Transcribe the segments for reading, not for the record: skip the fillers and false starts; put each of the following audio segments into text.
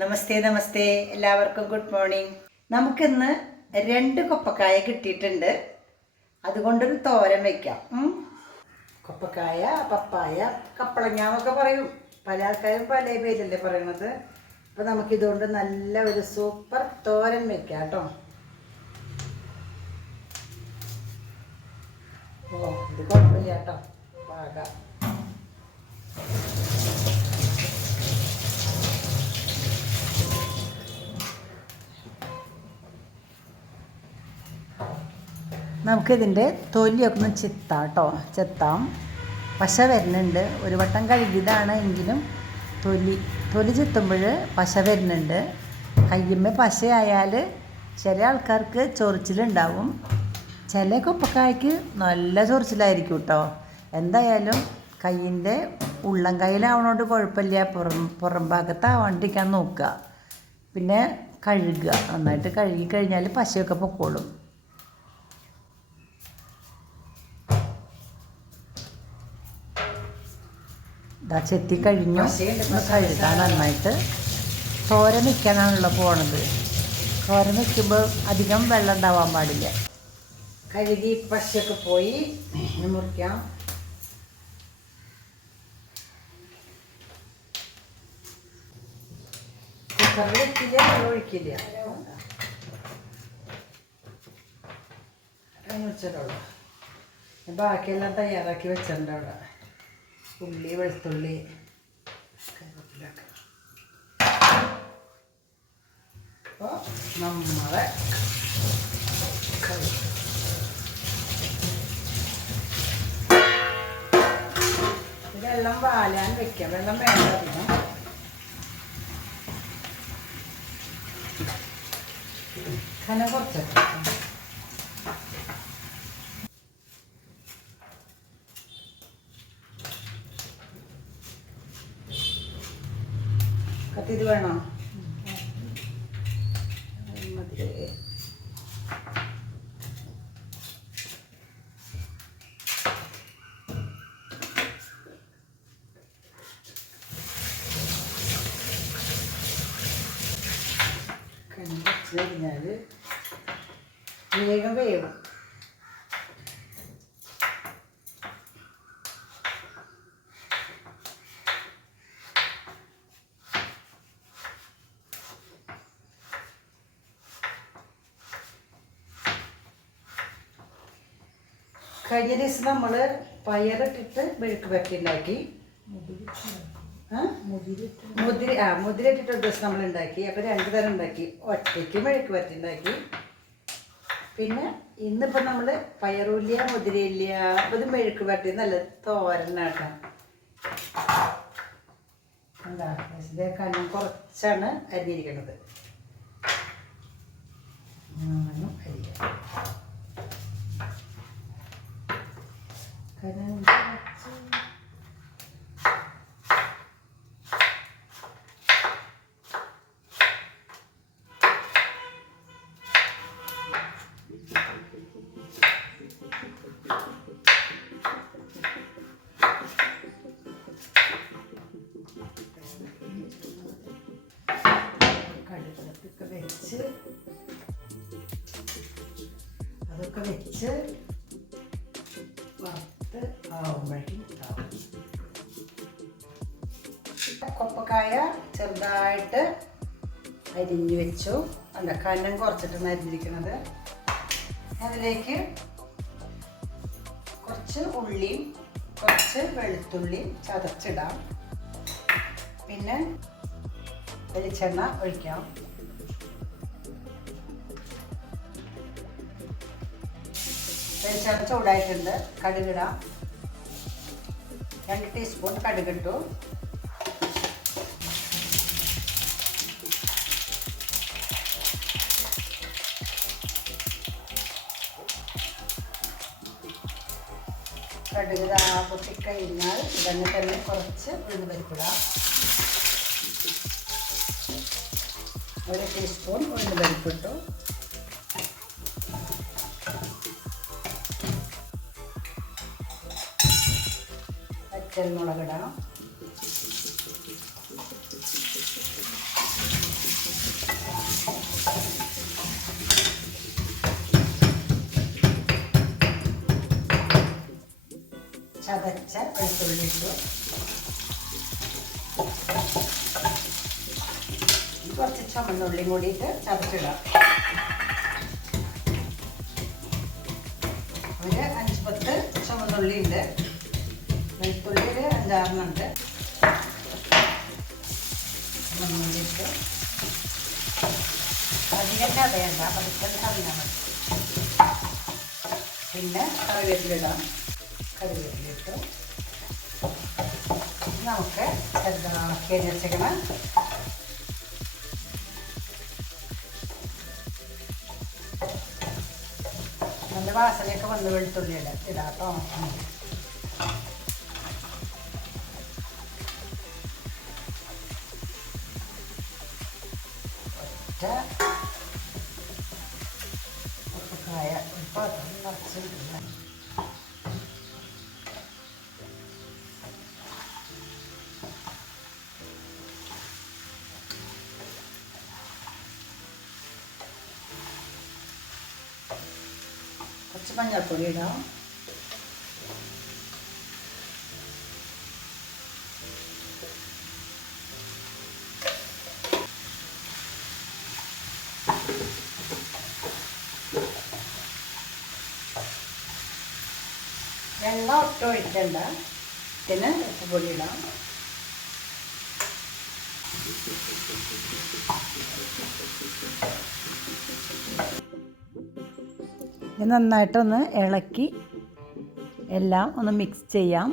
നമസ്തേ നമസ്തേ, എല്ലാവർക്കും good morning. നമുക്കിന്ന് 2 കൊപ്പക്കായ കിട്ടിയിട്ടുണ്ട്. അതുകൊണ്ടൊരു തോരൻ വയ്ക്കാം. കൊപ്പക്കായ, പപ്പായ, കപ്പളങ്ങ എന്നൊക്കെ പറയും. പല ആൾക്കാരും പല പേരല്ലേ പറയണത്. അപ്പോൾ നമുക്കിതുകൊണ്ട് നല്ല ഒരു സൂപ്പർ തോരൻ വയ്ക്കാം കേട്ടോ. ഇത് കുഴപ്പമില്ല കേട്ടോ, പാകാം. നമുക്കിതിൻ്റെ തൊലിയൊക്കെ ഒന്ന് ചെത്താം. പശ വരുന്നുണ്ട്. ഒരു വട്ടം കഴുകിയതാണ് എങ്കിലും തൊലി ചെത്തുമ്പോൾ പശ വരുന്നുണ്ട്. കയ്യുമ്മ പശയായാൽ ചില ആൾക്കാർക്ക് ചൊറിച്ചിലുണ്ടാവും. ചില കൊപ്പക്കായ്ക്ക് നല്ല ചൊറിച്ചിലായിരിക്കും കേട്ടോ. എന്തായാലും കയ്യിൻ്റെ ഉള്ളം കയ്യിലാവണോണ്ട് കുഴപ്പമില്ല. പുറം ഭാഗത്താവാണ്ടിരിക്കാൻ നോക്കുക. പിന്നെ കഴുകുക. നന്നായിട്ട് കഴുകി കഴിഞ്ഞാൽ പശയൊക്കെ പൊക്കോളും. ഇതാ ചെത്തി കഴിഞ്ഞു. കഴുകാൻ നന്നായിട്ട്. തോരൻ വയ്ക്കാനാണല്ലോ പോണത്. തോരൻ വയ്ക്കുമ്പോൾ അധികം വെള്ളം ഉണ്ടാവാൻ പാടില്ല. കഴുകി പശയൊക്കെ പോയി മുറിക്കാം. കുക്കറിൽ വെക്കില്ല, ഒഴിക്കില്ല. മുറിച്ചിട്ടുള്ളൂ. ബാക്കിയെല്ലാം തയ്യാറാക്കി വെച്ചിട്ടുണ്ട് അവിടെ. ഉള്ളി, വെളുത്തുള്ളി, കറിവേപ്പിലൊക്കെ. അപ്പോൾ നമ്മളെ വെള്ളം വാലാൻ വെക്കാം. വെള്ളം വേണ്ട അധികം. കനം കുറച്ചൊക്കെ ഇത് വേണോ? കണ്ടു കഴിഞ്ഞാൽ വേഗം വേവും. കഴിഞ്ഞ ദിവസം നമ്മൾ പയറിട്ടിട്ട് മെഴുക്ക് പുരട്ടി ഉണ്ടാക്കി. മുതിരിട്ടിട്ട് ഒരു ദിവസം നമ്മൾ ഉണ്ടാക്കി. അപ്പോൾ 2 തരം ഉണ്ടാക്കി. ഒറ്റയ്ക്ക് മെഴുക്ക് പുരട്ടി ഉണ്ടാക്കി. പിന്നെ ഇന്നിപ്പോൾ നമ്മൾ പയറുമില്ല, മുതിരയില്ല. അപ്പോൾ ഇത് മെഴുക്ക് പുരട്ടി നല്ല തോരനാക്കാം. എന്താ ഇത് കനം കുറച്ചാണ് അരിഞ്ഞിരിക്കുന്നത്. അരിയാം. അതൊക്കെ വെച്ച് വറുത്ത് ആവുമ്പോഴേക്കും കൊപ്പക്കായ ചെറുതായിട്ട് അരിഞ്ഞു വെച്ചു. അല്ല, കനം കുറച്ചിട്ടാണ് അരിഞ്ഞിരിക്കുന്നത്. അതിലേക്ക് കുറച്ച് ഉള്ളിയും കുറച്ച് വെളുത്തുള്ളിയും ചതച്ചിടാം. പിന്നെ വെളിച്ചെണ്ണ ഒഴിക്കാം. വെളിച്ചെണ്ണ ചൂടായിട്ടുണ്ട്. കടുകിടാം. 2 ടീസ്പൂൺ കടുകിട്ടു. കടുക് പൊട്ടിക്കഴിഞ്ഞാൽ ഇതന്നെ തന്നെ കുറച്ച് ഉഴുന്ന് പരിപ്പിടാം. 1 ടീസ്പൂൺ ഉഴുന്ന് പരിപ്പിട്ടു. പച്ചമുളകിടാം. ചതച്ച വെളുത്തുള്ളി ഇട്ടു. കുറച്ച് ചുമന്നുള്ളിയും കൂടിയിട്ട് ചതച്ചിടാം. ഒരു 5-10 ചുമന്നുള്ളി ഉണ്ട്. വെളുത്തുള്ളി ഒരു 5-6 ഉണ്ട്. ചുമന്നുള്ളി ഇട്ട് അധികം ചതയണ്ട, പതുക്കെ ചതഞ്ഞാൽ മതി. പിന്നെ കറിവേപ്പിലിടാം. കറിവേപ്പിലിട്ട് നമുക്ക് ചെറുതാക്കി വെച്ചേക്കണം. നല്ല വാസനയൊക്കെ വന്ന് വെളുത്തുള്ളി ഇടാം കേട്ടോ. ഉപ്പക്കായ നിറച്ചിട്ടില്ല. കുറച്ച് മഞ്ഞൾപ്പൊടി ഇടാം. വെള്ളം ഒട്ടും ഒഴിക്കണ്ട. പിന്നെ ഉപ്പുപൊടി ഇടാം. ഇത് നന്നായിട്ടൊന്ന് ഇളക്കി എല്ലാം ഒന്ന് മിക്സ് ചെയ്യാം.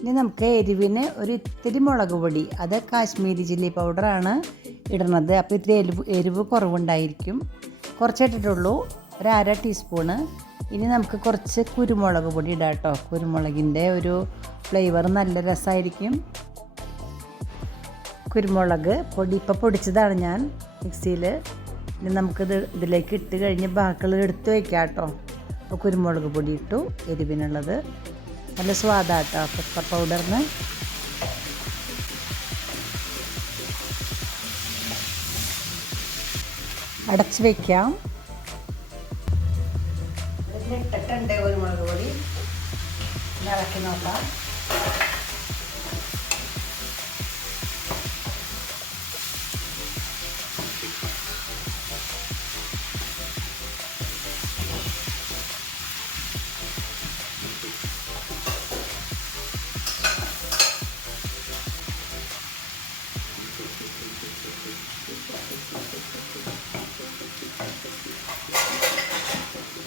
ഇനി നമുക്ക് എരിവിന് ഒരു ഇത്തിരി മുളക് പൊടി, അത് കാശ്മീരി ചില്ലി പൗഡറാണ് ഇടുന്നത്. അപ്പോൾ ഇത്തിരി എരിവ് കുറവുണ്ടായിരിക്കും. കുറച്ചിട്ടിട്ടുള്ളൂ, ഒരു 1/2 ടീസ്പൂണ്. ഇനി നമുക്ക് കുറച്ച് കുരുമുളക് പൊടി ഇടാം കേട്ടോ. കുരുമുളകിൻ്റെ ഒരു ഫ്ലേവർ നല്ല രസമായിരിക്കും. കുരുമുളക് പൊടി ഇപ്പോൾ പൊടിച്ചതാണ് ഞാൻ മിക്സിയിൽ. ഇനി നമുക്കിത് ഇതിലേക്ക് ഇട്ട് കഴിഞ്ഞ് ബാക്കിയുള്ളത് എടുത്ത് വയ്ക്കാം കേട്ടോ. അപ്പോൾ കുരുമുളക് പൊടി ഇട്ടു, എരിവിനുള്ളത്. നല്ല സ്വാദാട്ടോ പെപ്പർ പൗഡറിന്. അടച്ച് വയ്ക്കാം. ഇതിലിട്ടിട്ടുണ്ട് കുരുമുളക് പൊടി. ഇളക്കി നോക്കാം.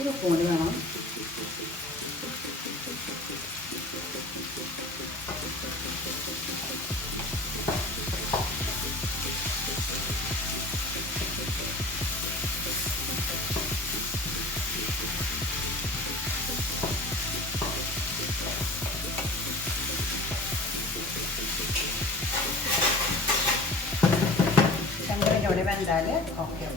ഒരു പൊടി വേണം. കൂടി വെന്താൽ ഓക്കെ.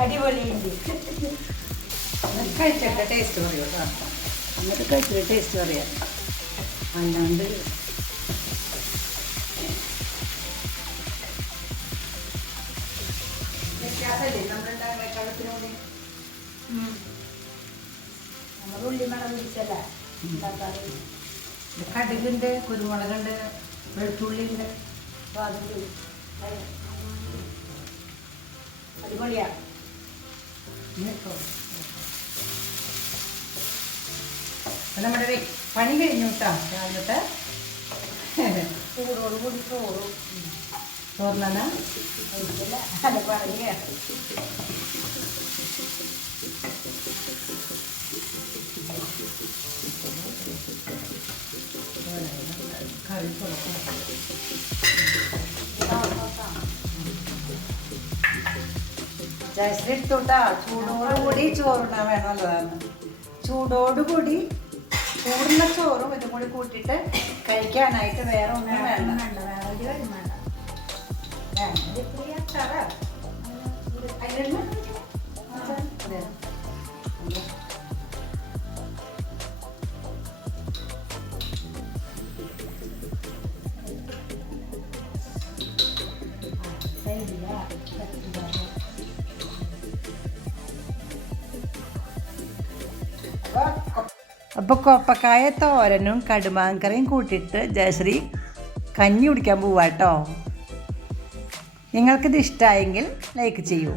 അടിപൊളിയുണ്ട്. കഴിച്ചിട്ട് ടേസ്റ്റ് പറയൂ കേട്ടോ. എന്നിട്ട് കഴിച്ചിട്ട് ടേസ്റ്റ് പറയാം. അല്ലാണ്ട് വ്യത്യാസമല്ലേ നമ്മളുണ്ടാകുന്ന കള്ളത്തിനോട്. നമ്മൾ ഉള്ളി മണം പിടിച്ചല്ല ഉണ്ടാക്കാറ്. കടുകുണ്ട്, കുരുമുളകുണ്ട്, വെളുത്തുള്ളി ഉണ്ട്. അപ്പോൾ അതിൻ്റെ അടിപൊളിയാണ്. നമ്മുടെ പണി കഴിഞ്ഞു കേട്ടോ. രാവിലത്തെ ചൂടോട് കൂടി ചോറിനാ അല്ല പറഞ്ഞ കറി ജയശ്രീ എടുത്തോട്ടാ. ചൂടോടുകൂടി ചോറുണ്ടാൻ വേണം, നല്ലതാണ്. ചൂടോടുകൂടി ചൂടുന്ന ചോറും ഇതും കൂടി കൂട്ടിയിട്ട് കഴിക്കാനായിട്ട് വേറെ ഒന്നും വേണ്ട. അപ്പോൾ കൊപ്പക്കായ തോരനും കടുമാങ്കറിയും കൂട്ടിയിട്ട് ജയശ്രീ കഞ്ഞി കുടിക്കാൻ പോവാട്ടോ. നിങ്ങൾക്കിത് ഇഷ്ടമായെങ്കിൽ ലൈക്ക് ചെയ്യൂ.